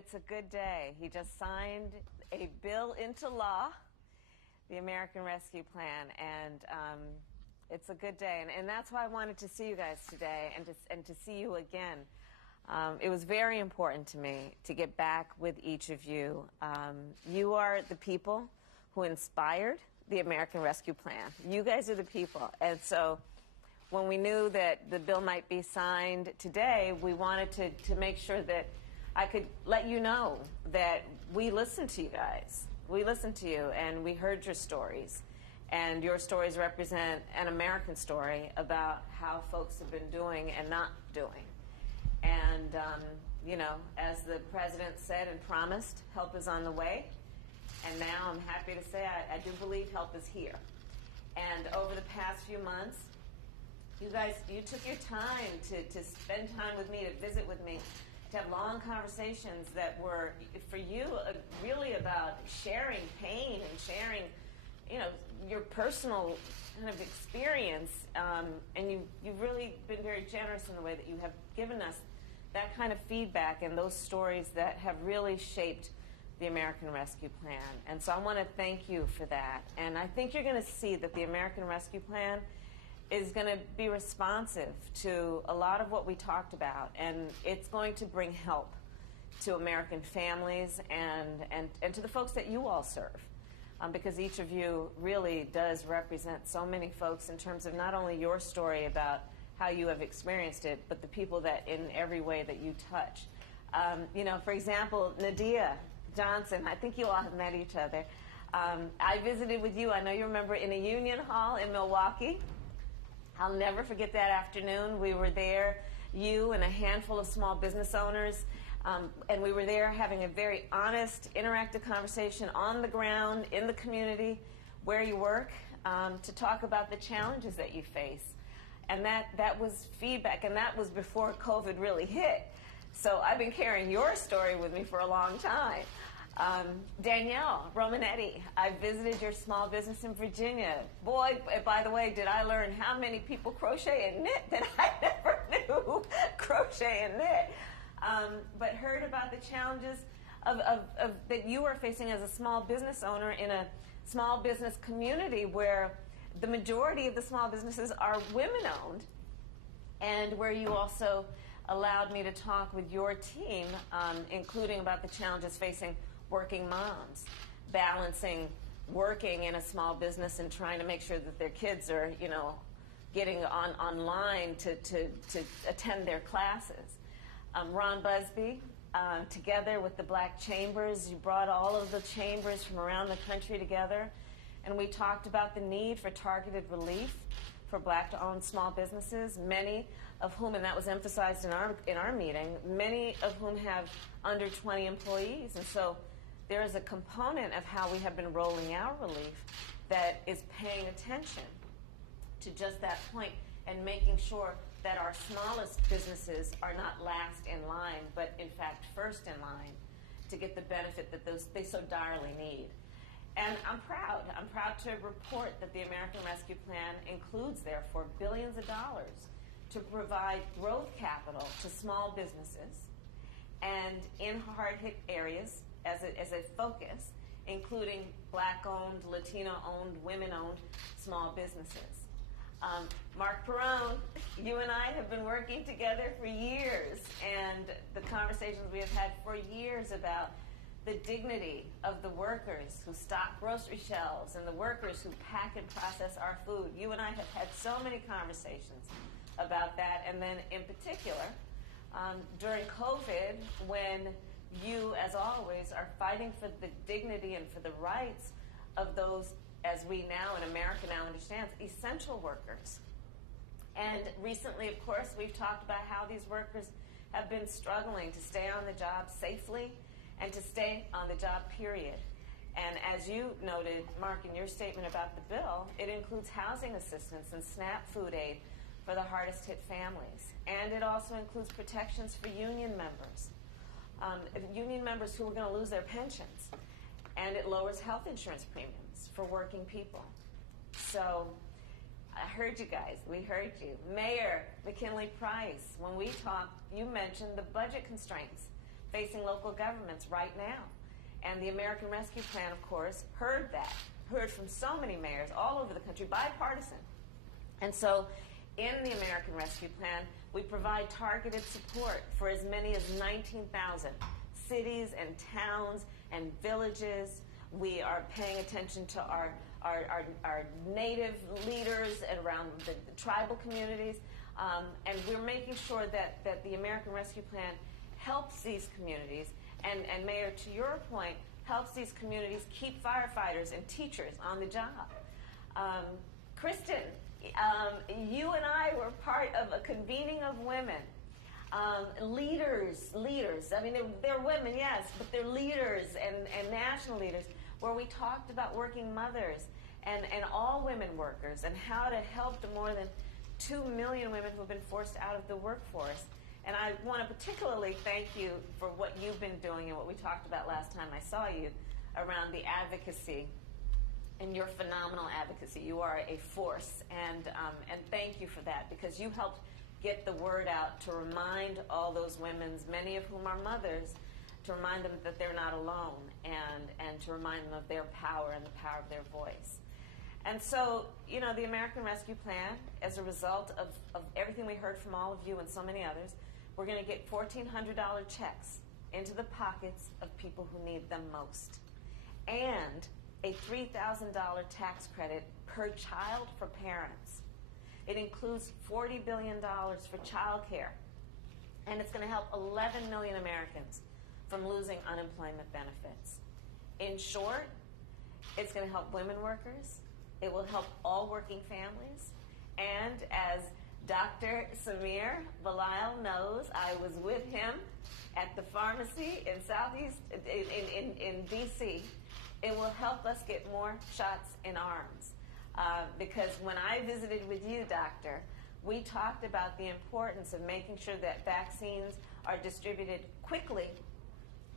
it's a good day. He just signed a bill into law, the American Rescue Plan, and it's a good day. And that's why I wanted to see you guys today and to see you again. It was very important to me to get back with each of you. You are the people who inspired the American Rescue Plan. You guys are the people. And so when we knew that the bill might be signed today, we wanted to make sure that I could let you know that we listened to you guys. We listened to you, and we heard your stories. And your stories represent an American story about how folks have been doing and not doing. And, you know, as the president said and promised, help is on the way. And now I'm happy to say I do believe help is here. And over the past few months, you guys, you took your time to spend time with me, to visit with me, to have long conversations that were, for you, really about sharing pain and sharing, you know, your personal kind of experience. And you've really been very generous in the way that you have given us that kind of feedback and those stories that have really shaped the American Rescue Plan. And so I want to thank you for that. And I think you're going to see that the American Rescue Plan is going to be responsive to a lot of what we talked about, and it's going to bring help to American families and to the folks that you all serve, because each of you really does represent so many folks in terms of not only your story about how you have experienced it, but the people that in every way that you touch. You know, for example, Nadia Johnson, I think you all have met each other. I visited with you, I know you remember, in a union hall in Milwaukee. I'll never forget that afternoon. We were there, you and a handful of small business owners, and we were there having a very honest, interactive conversation on the ground, in the community, where you work, to talk about the challenges that you face. And that was feedback, and that was before COVID really hit. So I've been carrying your story with me for a long time. Danielle Romanetti, I visited your small business in Virginia. Boy, by the way, did I learn how many people crochet and knit that I never knew crochet and knit. But heard about the challenges of that you are facing as a small business owner in a small business community where the majority of the small businesses are women-owned, and where you also allowed me to talk with your team, including about the challenges facing working moms, balancing working in a small business and trying to make sure that their kids are, you know, getting online to attend their classes. Ron Busby, together with the Black Chambers, you brought all of the chambers from around the country together, and we talked about the need for targeted relief for Black-owned small businesses, many of whom, and that was emphasized in our meeting, many of whom have under 20 employees. And so there is a component of how we have been rolling out relief that is paying attention to just that point and making sure that our smallest businesses are not last in line, but in fact first in line to get the benefit that they so direly need. And I'm proud to report that the American Rescue Plan includes, therefore, billions of dollars to provide growth capital to small businesses and in hard-hit areas as a focus, including Black-owned, Latino-owned, women-owned small businesses. Mark Perrone, you and I have been working together for years, and the conversations we have had for years about the dignity of the workers who stock grocery shelves and the workers who pack and process our food. You and I have had so many conversations about that. And then in particular, during COVID, when you, as always, are fighting for the dignity and for the rights of those, as we now in America now understand, essential workers. And recently, of course, we've talked about how these workers have been struggling to stay on the job safely and to stay on the job, period. And as you noted, Mark, in your statement about the bill, it includes housing assistance and SNAP food aid for the hardest hit families. And it also includes protections for union members who are going to lose their pensions. And it lowers health insurance premiums for working people. So I heard you guys. We heard you. Mayor McKinley Price, when we talked, you mentioned the budget constraints facing local governments right now. And the American Rescue Plan, of course, heard from so many mayors all over the country, bipartisan. And so in the American Rescue Plan, we provide targeted support for as many as 19,000 cities and towns and villages. We are paying attention to our native leaders and around the tribal communities. And we're making sure that the American Rescue Plan helps these communities. And Mayor, to your point, helps these communities keep firefighters and teachers on the job. Kristen, you and I were part of a convening of women. Leaders. I mean, they're women, yes, but they're leaders and national leaders, where we talked about working mothers and all women workers and how to help the more than 2 million women who have been forced out of the workforce. And I want to particularly thank you for what you've been doing and what we talked about last time I saw you around the advocacy and your phenomenal advocacy. You are a force, and thank you for that, because you helped get the word out to remind all those women, many of whom are mothers, to remind them that they're not alone, and to remind them of their power and the power of their voice. And so, you know, the American Rescue Plan, as a result of everything we heard from all of you and so many others, we're going to get $1,400 checks into the pockets of people who need them most, and a $3,000 tax credit per child for parents. It includes $40 billion for child care, and it's going to help 11 million Americans from losing unemployment benefits. In short, it's going to help women workers. It will help all working families. And as Dr. Samir Belisle knows, I was with him at the pharmacy in Southeast, in D.C. It will help us get more shots in arms. Because when I visited with you, Doctor, we talked about the importance of making sure that vaccines are distributed quickly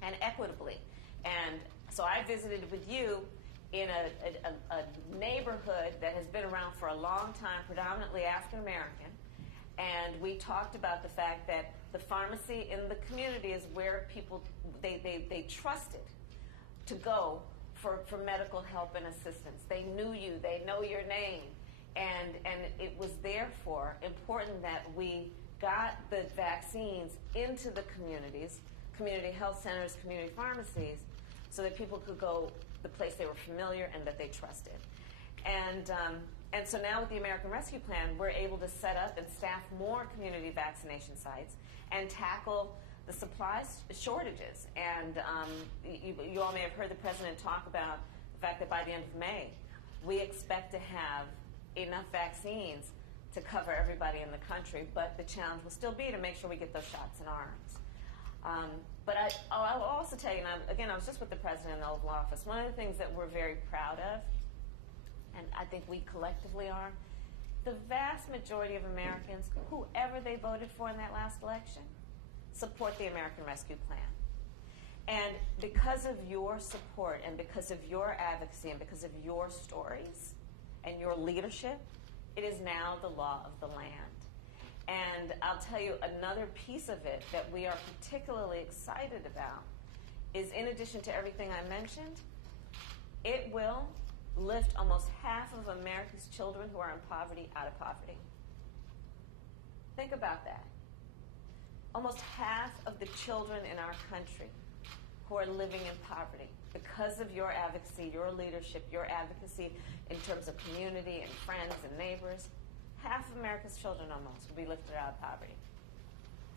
and equitably. And so I visited with you in a neighborhood that has been around for a long time, predominantly African American, and we talked about the fact that the pharmacy in the community is where people, they trusted to go for medical help and assistance. They knew you, they know your name, and it was therefore important that we got the vaccines into the communities, community health centers, community pharmacies, so that people could go the place they were familiar and that they trusted. And so now with the American Rescue Plan, we're able to set up and staff more community vaccination sites and tackle the supply shortages. And you all may have heard the President talk about the fact that by the end of May, we expect to have enough vaccines to cover everybody in the country, but the challenge will still be to make sure we get those shots in arms. But I'll also tell you, and again, I was just with the President in the Oval Office, one of the things that we're very proud of, and I think we collectively are, the vast majority of Americans, whoever they voted for in that last election, support the American Rescue Plan. And because of your support and because of your advocacy and because of your stories and your leadership, it is now the law of the land. And I'll tell you another piece of it that we are particularly excited about is, in addition to everything I mentioned, it will lift almost half of America's children who are in poverty out of poverty. Think about that. Almost half of the children in our country who are living in poverty, because of your advocacy, your leadership, your advocacy in terms of community and friends and neighbors, half of America's children almost will be lifted out of poverty.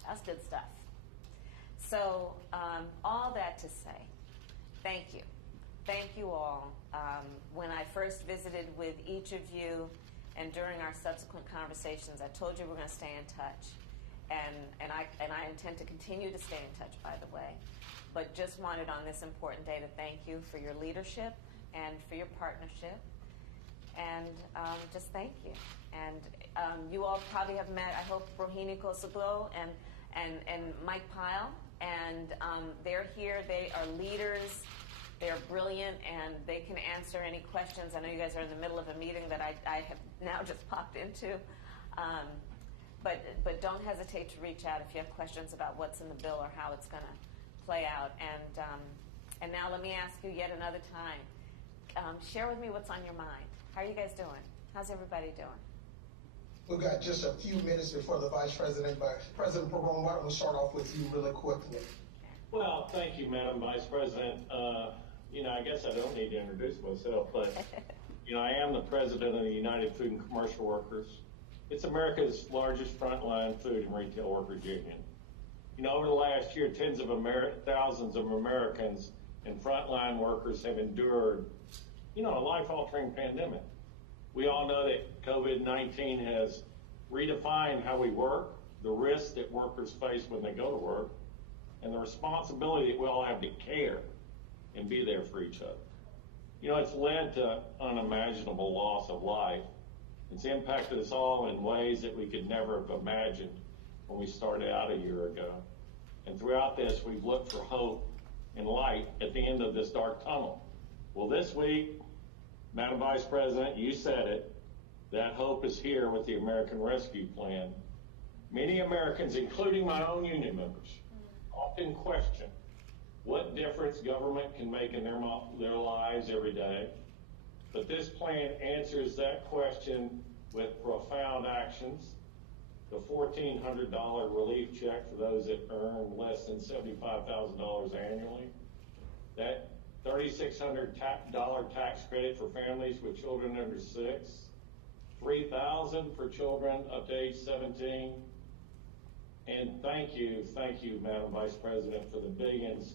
That's good stuff. So all that to say, thank you. Thank you all. When I first visited with each of you and during our subsequent conversations, I told you we're going to stay in touch. And I intend to continue to stay in touch, by the way. But just wanted on this important day to thank you for your leadership and for your partnership. And just thank you. And you all probably have met, I hope, Rohini Kosoglo and Mike Pyle. And they're here. They are leaders. They're brilliant, and they can answer any questions. I know you guys are in the middle of a meeting that I have now just popped into. But don't hesitate to reach out if you have questions about what's in the bill or how it's going to play out. And now let me ask you yet another time. Share with me what's on your mind. How are you guys doing? How's everybody doing? We've got just a few minutes before the Vice President, but President Perron, why don't we start off with you really quickly? Well, thank you, Madam Vice President. I guess I don't need to introduce myself, but, I am the President of the United Food and Commercial Workers. It's America's largest frontline food and retail workers union. Over the last year, thousands of Americans and frontline workers have endured, a life-altering pandemic. We all know that COVID-19 has redefined how we work, the risks that workers face when they go to work, and the responsibility that we all have to care and be there for each other. It's led to unimaginable loss of life. It's impacted us all in ways that we could never have imagined when we started out a year ago. And throughout this, we've looked for hope and light at the end of this dark tunnel. Well, this week, Madam Vice President, you said it, that hope is here with the American Rescue Plan. Many Americans, including my own union members, often question what difference government can make in their lives every day. But this plan answers that question with profound actions. The $1,400 relief check for those that earn less than $75,000 annually. That $3,600 tax credit for families with children under 6. $3,000 for children up to age 17. And thank you, Madam Vice President, for the billions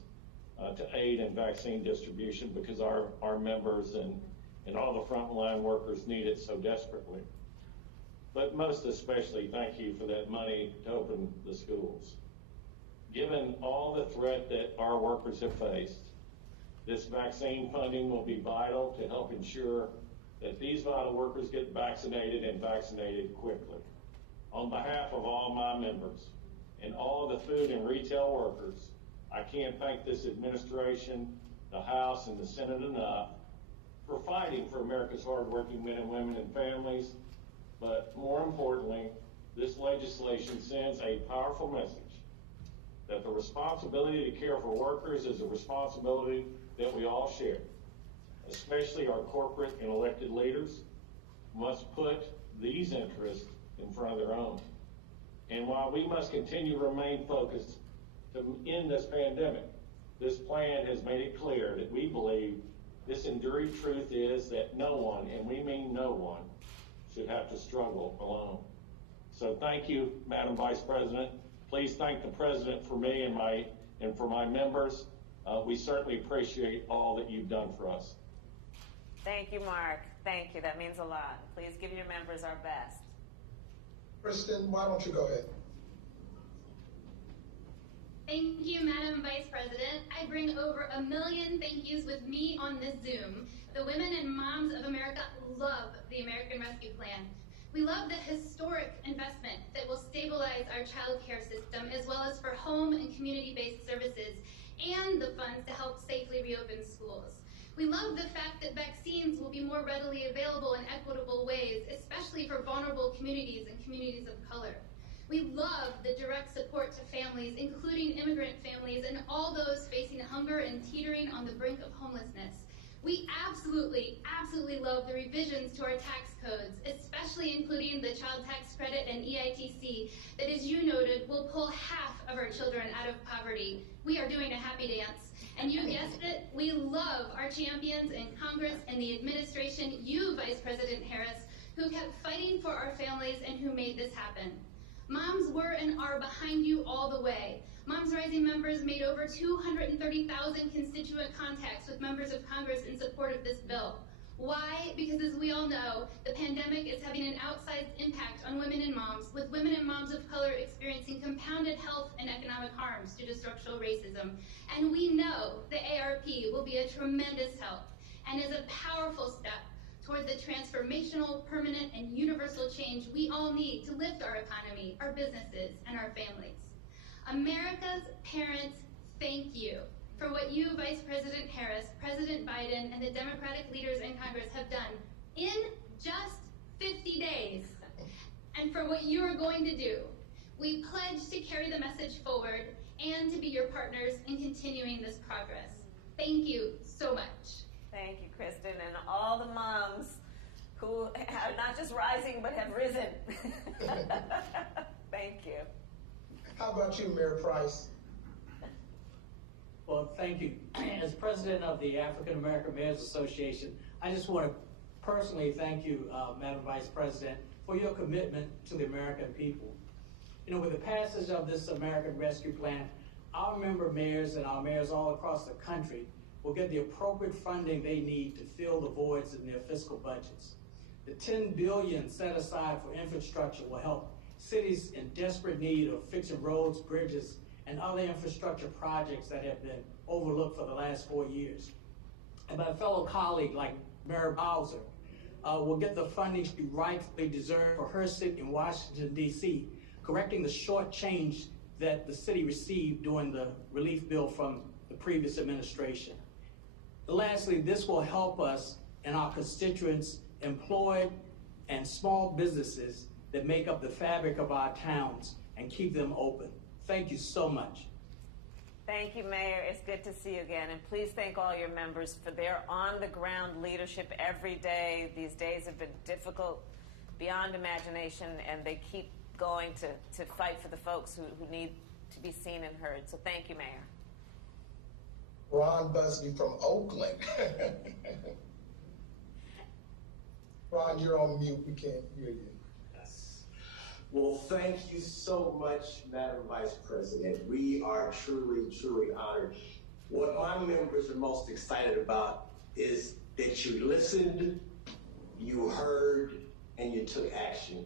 to aid in vaccine distribution, because our members and all the frontline workers need it so desperately. But most especially, thank you for that money to open the schools. Given all the threat that our workers have faced, this vaccine funding will be vital to help ensure that these vital workers get vaccinated and vaccinated quickly. On behalf of all my members and all the food and retail workers, I can't thank this administration, the House, and the Senate enough for fighting for America's hardworking men and women and families. But more importantly, this legislation sends a powerful message that the responsibility to care for workers is a responsibility that we all share. Especially our corporate and elected leaders must put these interests in front of their own. And while we must continue to remain focused to end this pandemic, this plan has made it clear that we believe this enduring truth is that no one, and we mean no one, should have to struggle alone. So thank you, Madam Vice President. Please thank the President for me and for my members. We certainly appreciate all that you've done for us. Thank you, Mark. Thank you. That means a lot. Please give your members our best. Kristen, why don't you go ahead? Thank you, Madam Vice President. I bring over 1 million thank yous with me on this Zoom. The women and moms of America love the American Rescue Plan. We love the historic investment that will stabilize our child care system, as well as for home and community-based services, and the funds to help safely reopen schools. We love the fact that vaccines will be more readily available in equitable ways, especially for vulnerable communities and communities of color. We love the direct support to families, including immigrant families and all those facing hunger and teetering on the brink of homelessness. We absolutely love the revisions to our tax codes, especially including the child tax credit and EITC that, as you noted, will pull half of our children out of poverty. We are doing a happy dance. And you guessed it, we love our champions in Congress and the administration, you, Vice President Harris, who kept fighting for our families and who made this happen. Moms were and are behind you all the way. Moms Rising members made over 230,000 constituent contacts with members of Congress in support of this bill. Why? Because as we all know, the pandemic is having an outsized impact on women and moms, with women and moms of color experiencing compounded health and economic harms due to structural racism. And we know the ARP will be a tremendous help and is a powerful step toward the transformational, permanent, and universal change we all need to lift our economy, our businesses, and our families. America's parents, thank you for what you, Vice President Harris, President Biden, and the Democratic leaders in Congress have done in just 50 days, and for what you are going to do. We pledge to carry the message forward and to be your partners in continuing this progress. Thank you so much. Thank you, Kristen, and all the moms who are not just rising, but have risen. Thank you. How about you, Mayor Price? Well, thank you. As president of the African American Mayors Association, I just want to personally thank you, Madam Vice President, for your commitment to the American people. You know, with the passage of this American Rescue Plan, our member mayors and our mayors all across the country will get the appropriate funding they need to fill the voids in their fiscal budgets. The $10 billion set aside for infrastructure will help cities in desperate need of fixing roads, bridges, and other infrastructure projects that have been overlooked for the last 4 years. And my fellow colleague, like Mayor Bowser, will get the funding she rightfully deserves for her city in Washington, D.C., correcting the short change that the city received during the relief bill from the previous administration. Lastly, this will help us and our constituents employed and small businesses that make up the fabric of our towns and keep them open. Thank you so much. Thank you, Mayor. It's good to see you again. And please thank all your members for their on-the-ground leadership every day. These days have been difficult beyond imagination, and they keep going to fight for the folks who need to be seen and heard. So thank you, Mayor. Ron Busby from Oakland. Ron, you're on mute. We can't hear you. Yes. Well, thank you so much, Madam Vice President. We are truly, truly honored. What my members are most excited about is that you listened, you heard, and you took action.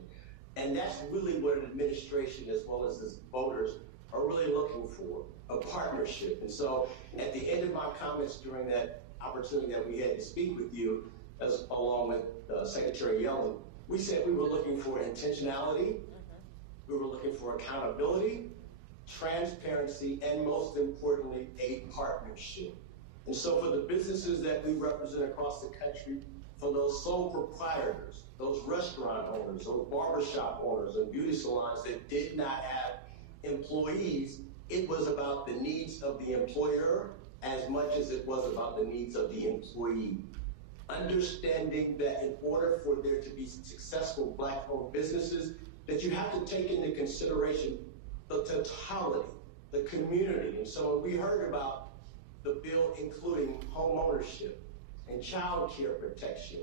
And that's really what an administration, as well as its voters, are really looking for, a partnership. And so at the end of my comments during that opportunity that we had to speak with you, as along with Secretary Yellen, we said we were looking for intentionality, we were looking for accountability, transparency, and most importantly, a partnership. And so for the businesses that we represent across the country, for those sole proprietors, those restaurant owners, those barbershop owners and beauty salons that did not have employees, it was about the needs of the employer as much as it was about the needs of the employee. Understanding that in order for there to be successful Black-owned businesses, that you have to take into consideration the totality, the community. And so when we heard about the bill including home ownership and child care protection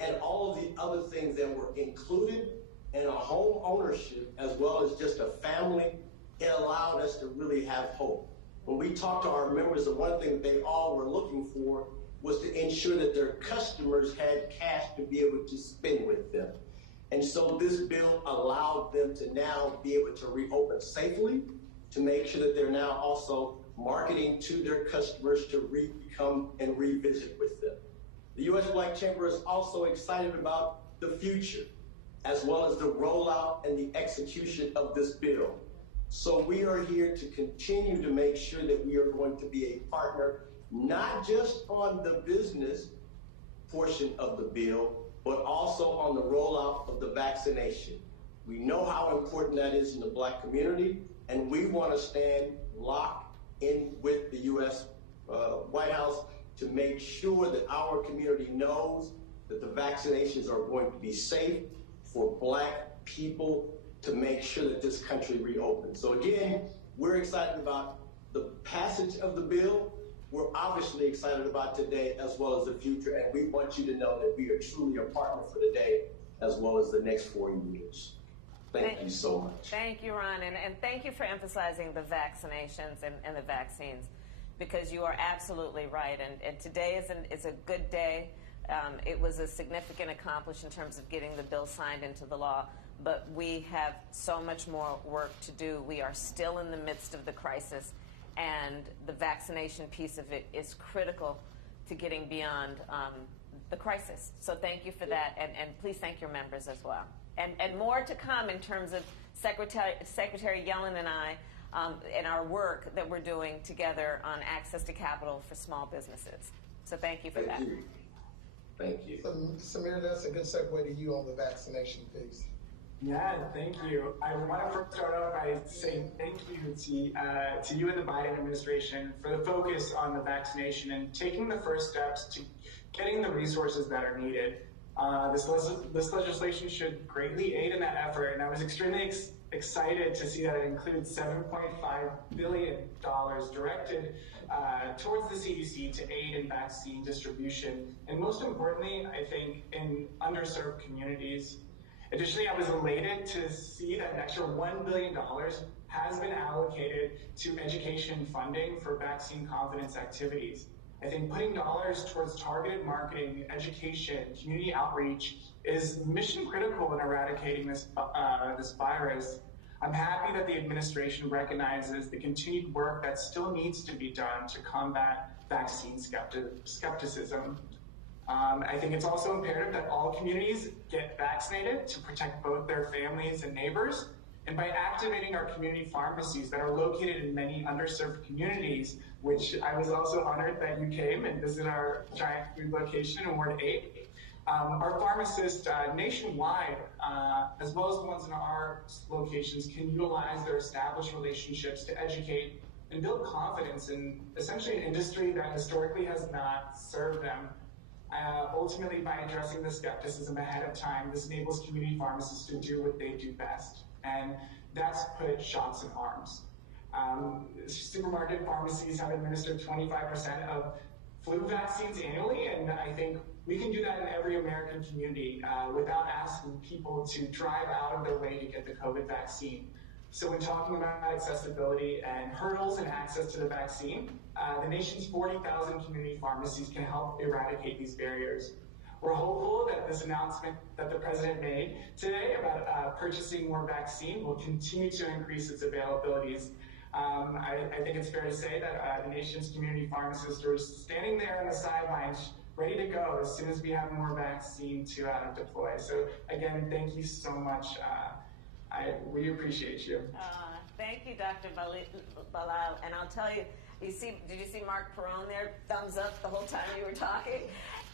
and all of the other things that were included in a home ownership as well as just a family, it allowed us to really have hope. When we talked to our members, the one thing they all were looking for was to ensure that their customers had cash to be able to spend with them. And so this bill allowed them to now be able to reopen safely, to make sure that they're now also marketing to their customers to come and revisit with them. The U.S. Black Chamber is also excited about the future, as well as the rollout and the execution of this bill. So we are here to continue to make sure that we are going to be a partner, not just on the business portion of the bill, but also on the rollout of the vaccination. We know how important that is in the Black community, and we want to stand locked in with the U.S. White House to make sure that our community knows that the vaccinations are going to be safe for Black people to make sure that this country reopens. So again, we're excited about the passage of the bill. We're obviously excited about today as well as the future, and we want you to know that we are truly a partner for today as well as the next 4 years. Thank you so much. Thank you, Ron, and thank you for emphasizing the vaccinations and the vaccines, because you are absolutely right, and today is a good day. It was a significant accomplishment in terms of getting the bill signed into the law, but we have so much more work to do. We are still in the midst of the crisis, and the vaccination piece of it is critical to getting beyond the crisis. So thank you for that, and please thank your members as well. And more to come in terms of Secretary Yellen and I and our work that we're doing together on access to capital for small businesses. So thank you for that. Thank you. Samir, that's a good segue to you on the vaccination piece. Yeah, thank you. I want to first start off by saying thank you to you and the Biden administration for the focus on the vaccination and taking the first steps to getting the resources that are needed. This legislation should greatly aid in that effort, and I was extremely excited to see that it includes $7.5 billion directed towards the CDC to aid in vaccine distribution, and most importantly, I think, in underserved communities. Additionally, I was elated to see that an extra $1 billion has been allocated to education funding for vaccine confidence activities. I think putting dollars towards targeted marketing, education, community outreach is mission critical in eradicating this virus. I'm happy that the administration recognizes the continued work that still needs to be done to combat vaccine skepticism. I think it's also imperative that all communities get vaccinated to protect both their families and neighbors. And by activating our community pharmacies that are located in many underserved communities, which I was also honored that you came and visited our giant food location in Ward 8. Our pharmacists nationwide, as well as the ones in our locations, can utilize their established relationships to educate and build confidence in essentially an industry that historically has not served them. Ultimately, by addressing the skepticism ahead of time, this enables community pharmacists to do what they do best, and that's put shots in arms. Supermarket pharmacies have administered 25% of flu vaccines annually, and I think we can do that in every American community without asking people to drive out of their way to get the COVID vaccine. So when talking about accessibility and hurdles and access to the vaccine, the nation's 40,000 community pharmacies can help eradicate these barriers. We're hopeful that this announcement that the president made today about purchasing more vaccine will continue to increase its availabilities. I think it's fair to say that the nation's community pharmacists are standing there on the sidelines ready to go as soon as we have more vaccine to deploy. So again, thank you so much. We appreciate you. Thank you, Dr. Balal. And I'll tell you, did you see Mark Perone there? Thumbs up the whole time you were talking.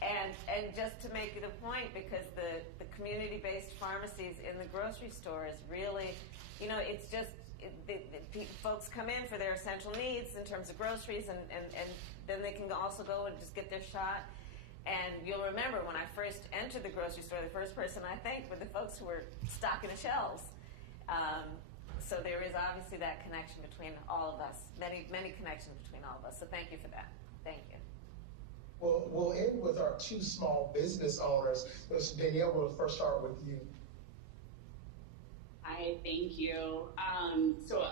And just to make it a point, because the community-based pharmacies in the grocery store is really, it's just, folks come in for their essential needs in terms of groceries, and then they can also go and just get their shot. And you'll remember when I first entered the grocery store, the first person I thanked were the folks who were stocking the shelves. So there is obviously that connection between all of us, many connections between all of us. So thank you for that. Thank you. Well, we'll end with our two small business owners. So Danielle, we'll first start with you. Hi, thank you. So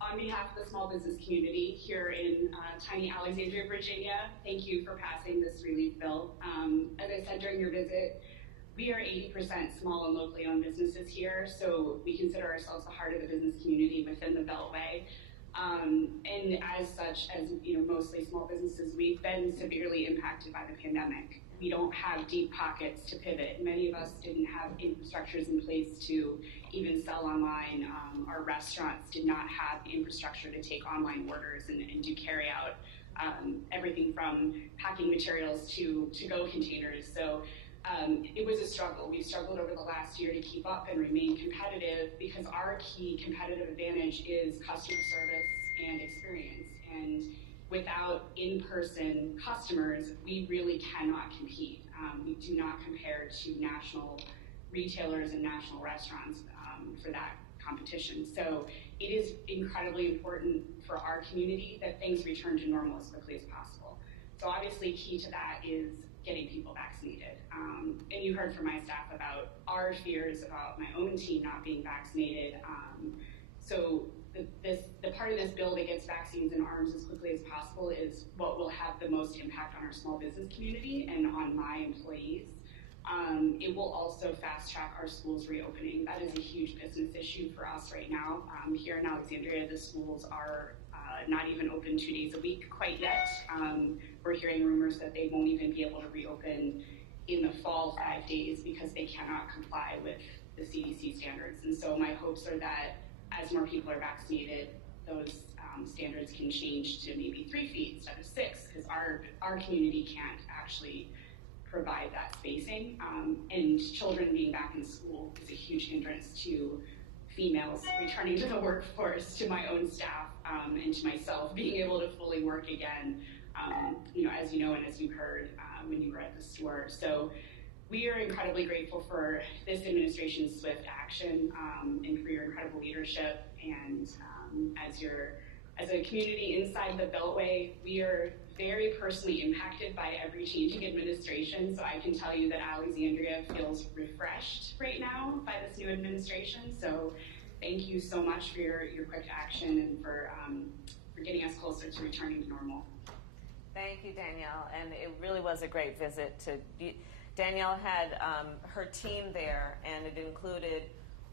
on behalf of the small business community here in tiny Alexandria, Virginia, thank you for passing this relief bill. As I said during your visit, we are 80% small and locally owned businesses here, so we consider ourselves the heart of the business community within the Beltway. And as such, as mostly small businesses, we've been severely impacted by the pandemic. We don't have deep pockets to pivot. Many of us didn't have infrastructures in place to even sell online. Our restaurants did not have the infrastructure to take online orders and do carry out. Everything from packing materials to to-go containers. So it was a struggle. We've struggled over the last year to keep up and remain competitive because our key competitive advantage is customer service and experience. And without in-person customers, we really cannot compete. We do not compare to national retailers and national restaurants for that competition. So it is incredibly important for our community that things return to normal as quickly as possible. So obviously key to that is getting people vaccinated. And you heard from my staff about our fears about my own team not being vaccinated. So the part of this bill that gets vaccines in arms as quickly as possible is what will have the most impact on our small business community and on my employees. It will also fast track our schools reopening. That is a huge business issue for us right now. Here in Alexandria, the schools are not even open 2 days a week quite yet. We're hearing rumors that they won't even be able to reopen in the fall 5 days because they cannot comply with the CDC standards. And so my hopes are that as more people are vaccinated, those standards can change to maybe 3 feet instead of 6, because our community can't actually provide that spacing. And children being back in school is a huge hindrance to females returning to the workforce, to my own staff, and to myself being able to fully work again, as you know, and as you heard when you were at the store. So we are incredibly grateful for this administration's swift action and for your incredible leadership. And as a community inside the Beltway, we are very personally impacted by every changing administration. So I can tell you that Alexandria feels refreshed right now by this new administration. So thank you so much for your quick action and for getting us closer to returning to normal. Thank you, Danielle. And it really was a great visit. Danielle had her team there, and it included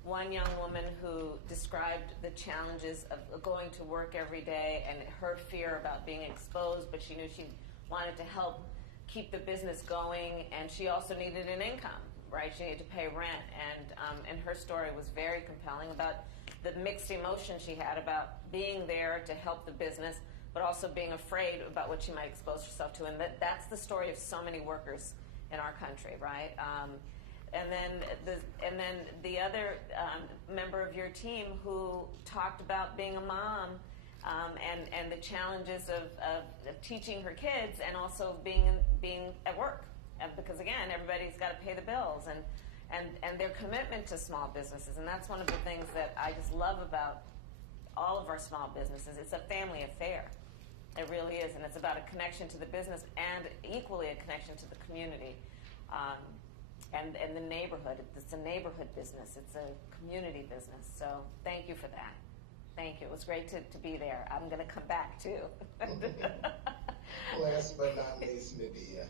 one young woman who described the challenges of going to work every day and her fear about being exposed, but she knew she wanted to help keep the business going, and she also needed an income, right? She needed to pay rent, and her story was very compelling about the mixed emotion she had about being there to help the business, but also being afraid about what she might expose herself to, and that's the story of so many workers in our country, right? And then the other member of your team who talked about being a mom and the challenges of teaching her kids and also being at work, because again, everybody's got to pay the bills and their commitment to small businesses. And that's one of the things that I just love about all of our small businesses. It's a family affair. It really is, and it's about a connection to the business and equally a connection to the community. And the neighborhood. It's a neighborhood business. It's a community business. So thank you for that. Thank you. It was great to be there. I'm going to come back, too. Last but not least, Nadia.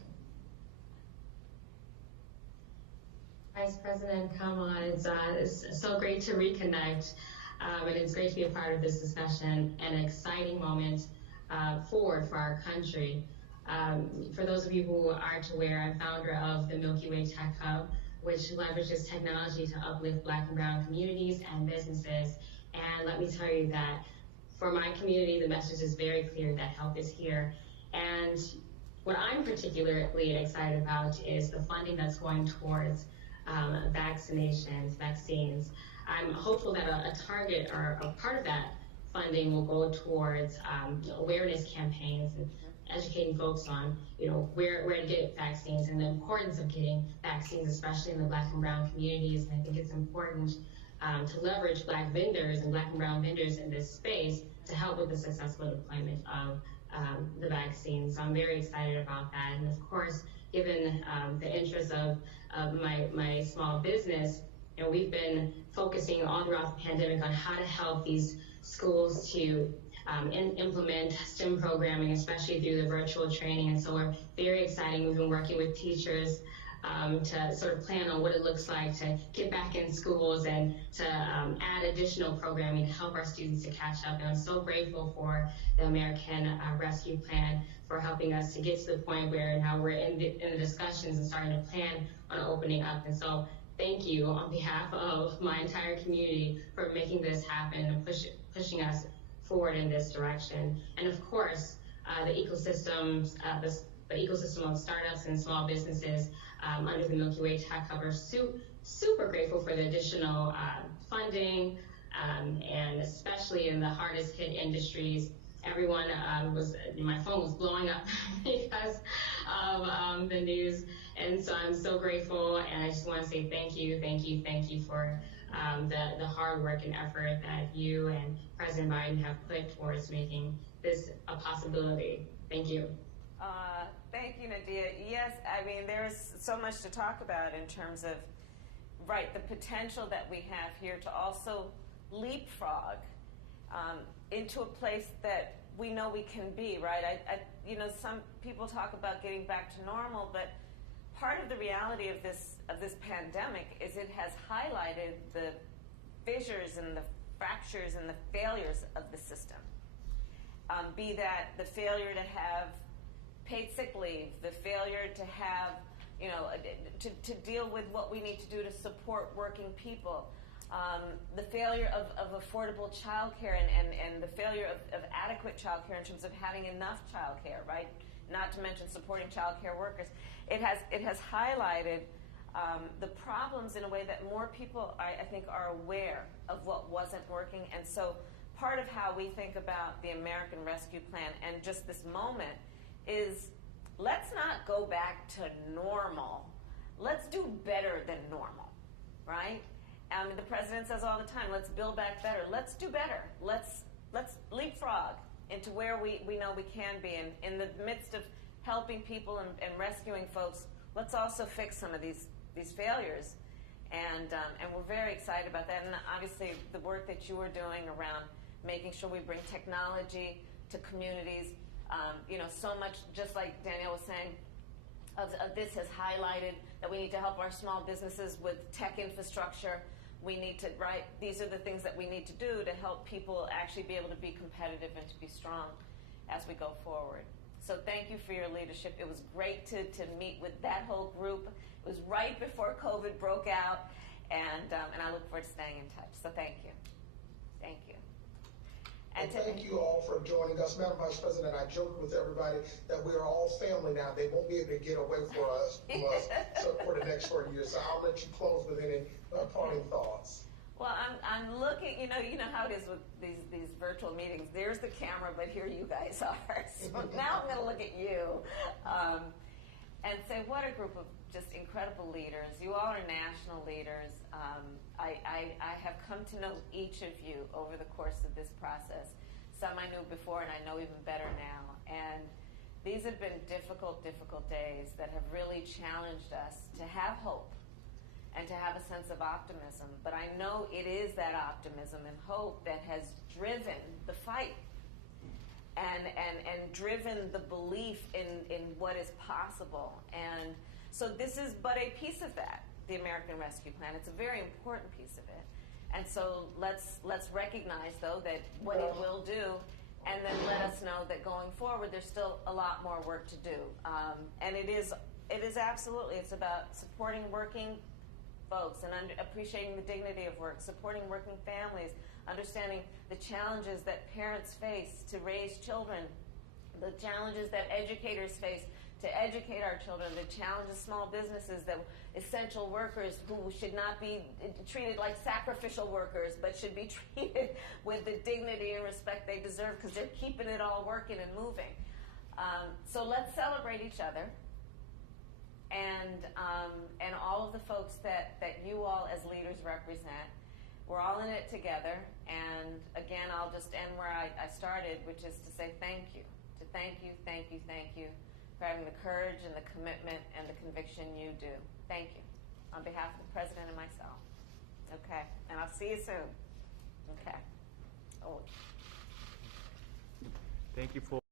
Vice President Kamala, it's so great to reconnect, and it's great to be a part of this discussion, an exciting moment forward for our country. For those of you who aren't aware, I'm founder of the Milky Way Tech Hub, which leverages technology to uplift Black and Brown communities and businesses. And let me tell you that for my community, the message is very clear that help is here. And what I'm particularly excited about is the funding that's going towards vaccines. I'm hopeful that a target or a part of that funding will go towards awareness campaigns and educating folks on, where to get vaccines and the importance of getting vaccines, especially in the Black and Brown communities. And I think it's important to leverage Black vendors and Black and Brown vendors in this space to help with the successful deployment of the vaccines. So I'm very excited about that. And of course, given the interest of my small business, we've been focusing all throughout the pandemic on how to help these schools to implement STEM programming, especially through the virtual training. And so we're very excited. We've been working with teachers to sort of plan on what it looks like to get back in schools and to add additional programming to help our students to catch up. And I'm so grateful for the American Rescue Plan for helping us to get to the point where now we're in the discussions and starting to plan on opening up. And so thank you on behalf of my entire community for making this happen and pushing us forward in this direction. And of course, the ecosystem of startups and small businesses under the Milky Way Tech Hub are super grateful for the additional funding, and especially in the hardest hit industries. Everyone my phone was blowing up because of the news. And so I'm so grateful, and I just want to say thank you for the hard work and effort that you and President Biden have put towards making this a possibility. Thank you. Thank you, Nadia. Yes, I mean, there's so much to talk about in terms of, the potential that we have here to also leapfrog into a place that we know we can be, right? Some people talk about getting back to normal, but part of the reality of this pandemic is it has highlighted the fissures and the fractures and the failures of the system. Be that the failure to have paid sick leave, the failure to have, to deal with what we need to do to support working people, the failure of affordable childcare and the failure of adequate childcare in terms of having enough childcare, right? Not to mention supporting child care workers. It has highlighted the problems in a way that more people, I think, are aware of what wasn't working. And so part of how we think about the American Rescue Plan and just this moment is, let's not go back to normal. Let's do better than normal, right? I mean, the president says all the time, let's build back better. Let's do better. Let's leapfrog into where we know we can be. And in the midst of helping people and rescuing folks, let's also fix some of these failures. And we're very excited about that. And obviously, the work that you are doing around making sure we bring technology to communities, so much, just like Danielle was saying, of this has highlighted that we need to help our small businesses with tech infrastructure. We need to, these are the things that we need to do to help people actually be able to be competitive and to be strong as we go forward. So thank you for your leadership. It was great to meet with that whole group. It was right before COVID broke out, and I look forward to staying in touch. So thank you. Thank you. And thank you all for joining us. Madam Vice President, I joked with everybody that we are all family now. They won't be able to get away from us for the next 4 years. So I'll let you close with any parting thoughts. Well, I'm looking, you know how it is with these virtual meetings. There's the camera, but here you guys are. So now I'm going to look at you and say, what a group of just incredible leaders. You all are national leaders. I have come to know each of you over the course of this process. Some I knew before, and I know even better now. And these have been difficult, difficult days that have really challenged us to have hope and to have a sense of optimism. But I know it is that optimism and hope that has driven the fight and driven the belief in what is possible. And so this is but a piece of that, the American Rescue Plan. It's a very important piece of it. And so let's recognize, though, that what it will do, and then let us know that going forward there's still a lot more work to do. And it is absolutely, it's about supporting working folks and appreciating the dignity of work, supporting working families, understanding the challenges that parents face to raise children, the challenges that educators face to educate our children, the challenges small businesses, that essential workers who should not be treated like sacrificial workers, but should be treated with the dignity and respect they deserve because they're keeping it all working and moving. So let's celebrate each other and all of the folks that you all as leaders represent. We're all in it together. And again, I'll just end where I started, which is to say thank you. To thank you for having the courage and the commitment and the conviction you do. Thank you. On behalf of the President and myself. Okay. And I'll see you soon. Okay. Oh. Thank you for